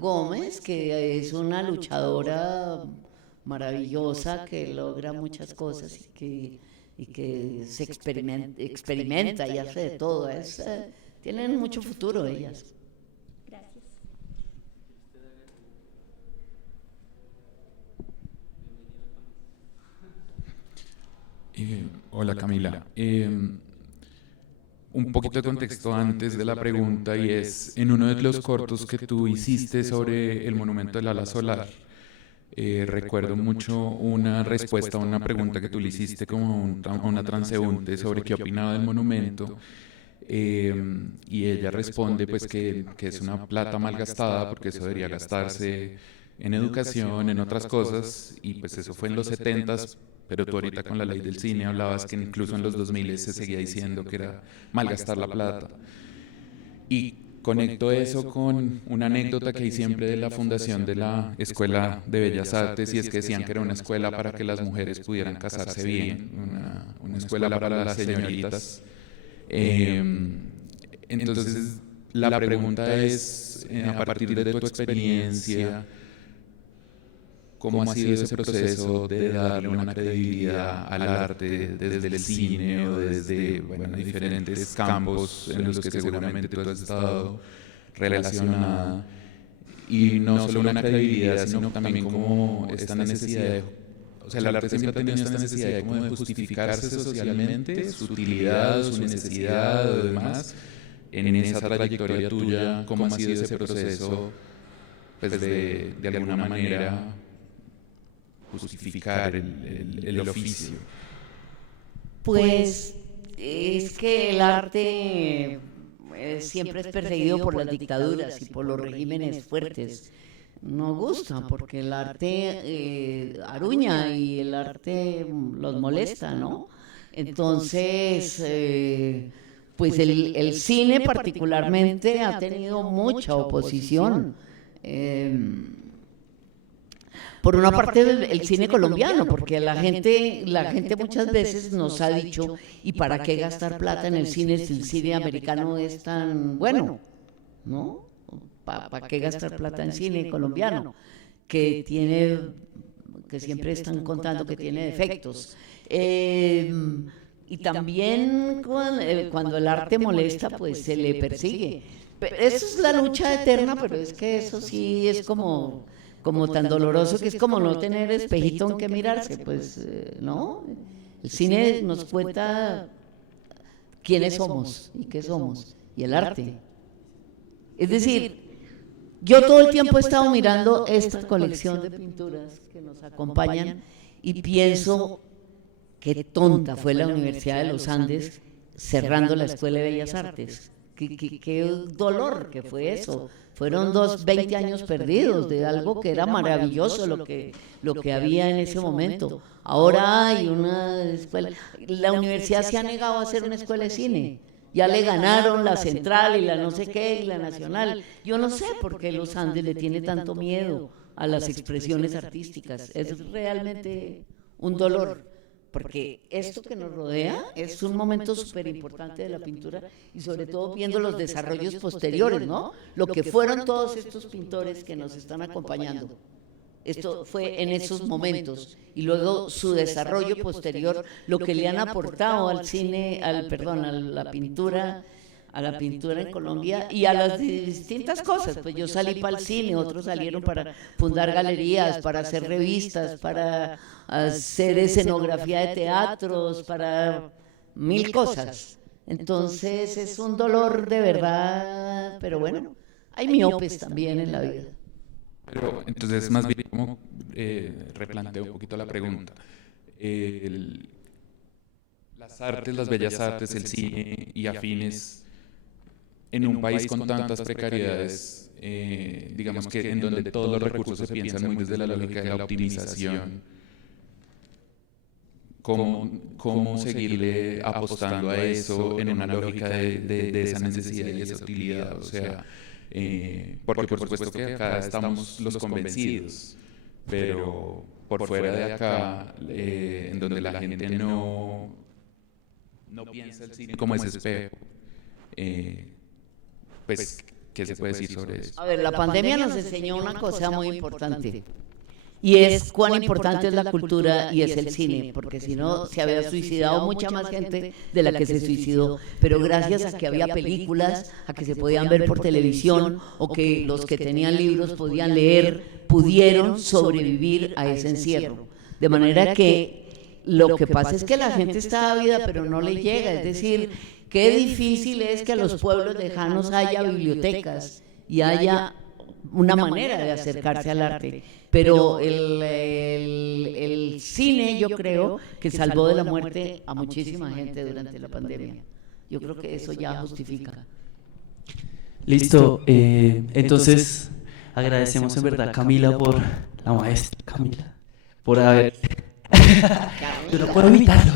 Gómez, que es una luchadora maravillosa, que logra muchas cosas y que se experimenta y hace de todo. Tienen mucho futuro ellas. gracias. Hola Camila. Un poquito de contexto antes de la pregunta, y es en uno de los cortos que tú hiciste sobre el monumento del ala solar. Recuerdo mucho una respuesta a una pregunta que tú le hiciste como a una transeúnte sobre qué opinaba del monumento, y ella responde pues que es una plata mal gastada porque eso debería gastarse en educación, en otras cosas, y pues eso fue en los 70s, pero tú ahorita con la ley del cine hablabas que incluso en los 2000 se seguía diciendo que era malgastar la plata. Y conecto eso con una anécdota que hay siempre de la fundación de la Escuela de Bellas Artes, y es que decían que era una escuela para que las mujeres pudieran casarse bien, una escuela para las señoritas. Entonces, la pregunta es, a partir de tu experiencia, ¿cómo ha sido ese proceso de darle una credibilidad al arte desde el cine o desde diferentes campos en los que seguramente tú has estado relacionada? Y no solo una credibilidad, sino también como esta necesidad o sea, el arte siempre ha tenido esta necesidad de, como de justificarse socialmente, su utilidad, su necesidad o demás. En esa trayectoria tuya, ¿cómo ha sido ese proceso, pues de alguna manera justificar el oficio? Pues es que el arte siempre es perseguido por las dictaduras y por los regímenes fuertes. No gusta porque el arte aruña y el arte los molesta, ¿no? Entonces, pues el cine particularmente ha tenido mucha oposición. Por una parte el cine colombiano, porque la gente muchas veces nos ha dicho, ¿y para qué gastar plata en el cine si el cine americano es tan bueno? ¿No? ¿Para qué gastar plata en cine colombiano? Que siempre están contando que tiene defectos. Y también cuando el arte molesta, pues se le persigue. Eso es la lucha eterna, pero es que eso sí es como tan doloroso que es como no tener espejito en que mirarse, pues no. El cine nos cuenta quiénes somos y qué somos, y el arte. Es decir, yo todo el tiempo he estado mirando esta colección de pinturas que nos acompañan y pienso qué tonta fue la Universidad de los Andes cerrando la Escuela de Bellas Artes. Qué dolor que fue eso. Fueron 20 años perdidos de algo que era maravilloso lo que había en ese momento. Ahora hay una escuela. La universidad se ha negado a hacer una escuela de cine. Ya le ganaron la Central y la no sé qué y la Nacional. Yo no sé por qué los Andes le tiene tanto miedo a las expresiones artísticas. Es realmente un dolor. Porque esto que nos rodea es un momento súper importante de la pintura y sobre todo viendo los desarrollos posteriores, ¿no? Lo que fueron todos estos pintores que nos están acompañando. Esto fue en esos momentos y luego su desarrollo posterior, lo que le han aportado al cine, a la pintura en Colombia y a las distintas cosas. Pues yo salí para el cine, otros salieron para fundar galerías, para hacer revistas, para hacer escenografía de teatros, para mil cosas. Entonces es un dolor de verdad, pero bueno, hay miopes también en la vida. Pero entonces más bien como replanteo un poquito la pregunta. Las artes, las bellas artes, el cine y afines en un país con tantas precariedades, digamos que en donde todos los recursos se piensan muy desde la lógica de la optimización, ¿cómo seguirle apostando a eso en una lógica de esa necesidad y esa utilidad? O sea, porque por supuesto que acá estamos los convencidos, pero por fuera de acá, en donde la gente no piensa el cine como ese espejo, pues, ¿qué se puede decir sobre eso? A ver, la pandemia nos enseñó una cosa muy importante y es cuán importante es la cultura y es el cine, porque si no se había suicidado mucha más gente de la que se suicidó, pero gracias a que había películas, a que se podían ver por televisión o que los que tenían libros podían leer, pudieron sobrevivir a ese encierro. De manera que lo que pasa es que la gente está ávida pero no le llega, es decir, qué difícil es que a los pueblos lejanos haya bibliotecas y haya una manera de acercarse al arte, pero el cine yo creo que salvó de la muerte a muchísima gente durante la pandemia. Yo creo que eso ya justifica. Listo, entonces agradecemos en verdad a Camila por la maestra Camila, por haber... Yo no puedo evitarlo.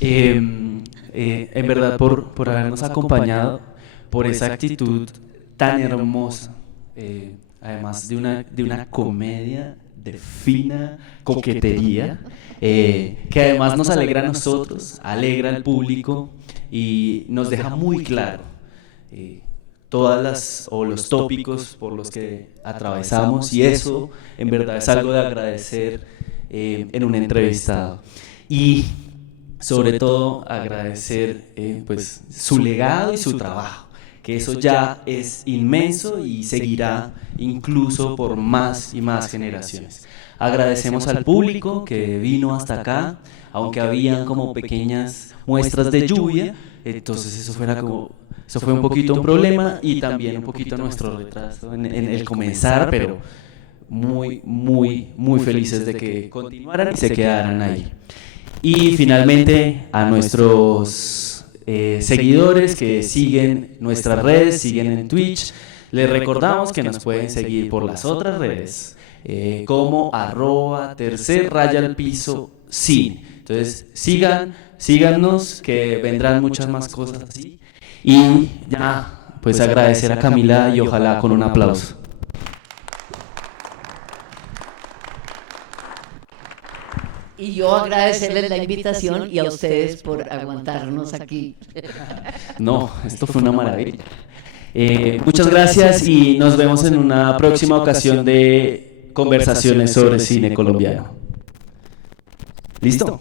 En verdad por habernos acompañado, por esa actitud tan hermosa, además de una comedia de fina coquetería, que además nos alegra a nosotros, alegra al público y nos deja muy claro los tópicos por los que atravesamos, y eso en verdad es algo de agradecer en un entrevistado. Y sobre todo agradecer pues su legado y su trabajo, que eso ya es inmenso y seguirá incluso por más y más generaciones. Agradecemos al público que vino hasta acá, aunque habían como pequeñas muestras de lluvia, entonces eso fue un poquito un problema y también un poquito nuestro retraso en el comenzar, pero muy felices de que continuaran y se quedaran ahí. Y finalmente a nuestros seguidores que siguen nuestras redes, siguen en Twitch, les recordamos que nos pueden seguir por las otras redes como @tercer_cine. Entonces síganos que vendrán muchas más cosas así. Y ya, pues agradecer a Camila y ojalá con un aplauso. Y yo agradecerles la invitación y a ustedes por aguantarnos aquí. No, esto fue una maravilla. Muchas gracias y nos vemos en una próxima ocasión de conversaciones sobre cine colombiano. ¿Listo?